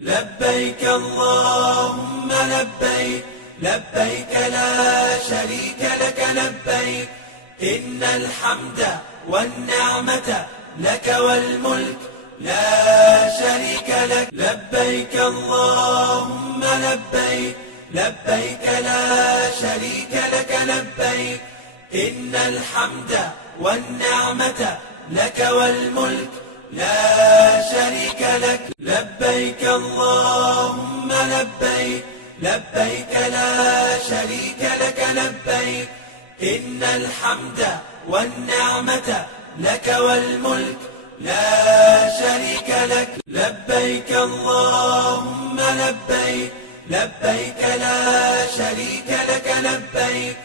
لبيك اللهم لبيك لبيك لا شريك لك لبيك إن الحمد والنعمة لك والملك لا شريك لك لبيك اللهم لبيك لبيك لا شريك لك لبيك إن الحمد والنعمة لك والملك لا شريك لك لبيك اللهم لبيك لبيك لا شريك لك لبيك إن الحمد والنعمة لك والملك لا شريك لك لبيك اللهم لبيك لبيك لا شريك لك لبيك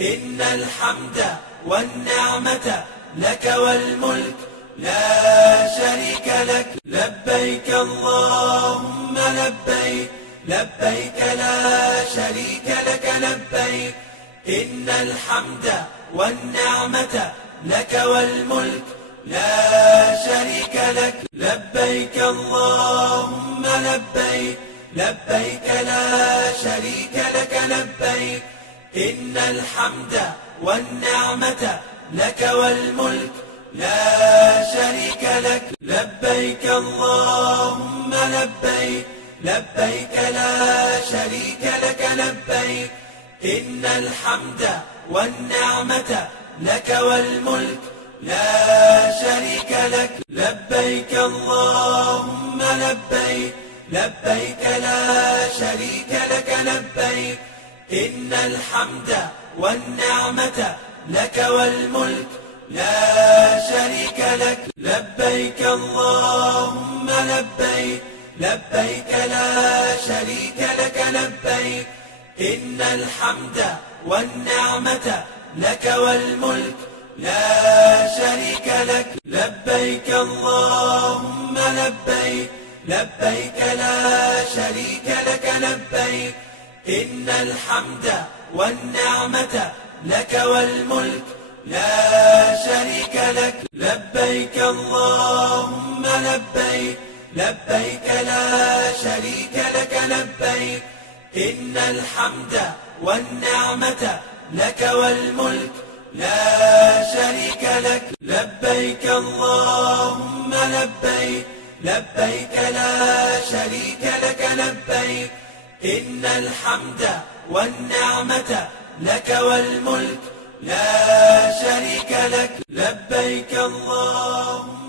إن الحمد والنعمة لك والملك لا شريك لك لبيك اللهم لبيك لبيك لا شريك لك لبيك إن الحمد والنعمة لك والملك لا شريك لك لبيك اللهم لبيك لبيك لا شريك لك لبيك إن الحمد والنعمة لك والملك لا شريك لك لبيك اللهم لبيك لبيك لا شريك لك لبيك إن الحمد والنعمة لك والملك لا شريك لك لبيك اللهم لبيك لبيك لا شريك لك لبيك إن الحمد والنعمة لك والملك لا شريك لك لبيك اللهم لبيك لبيك لا شريك لك لبيك إن الحمد والنعمة لك والملك لا شريك لك لبيك اللهم لبيك لبيك لا شريك لك لبيك إن الحمد والنعمة لك والملك لا شريك لك لبيك اللهم لبيك لبيك لا شريك لك لبيك إن الحمد والنعمة لك والملك لا شريك لك لبيك اللهم لبيك لبيك لا شريك لك لبيك إن الحمد والنعمة لك والملك لا شريك لك لبيك اللهم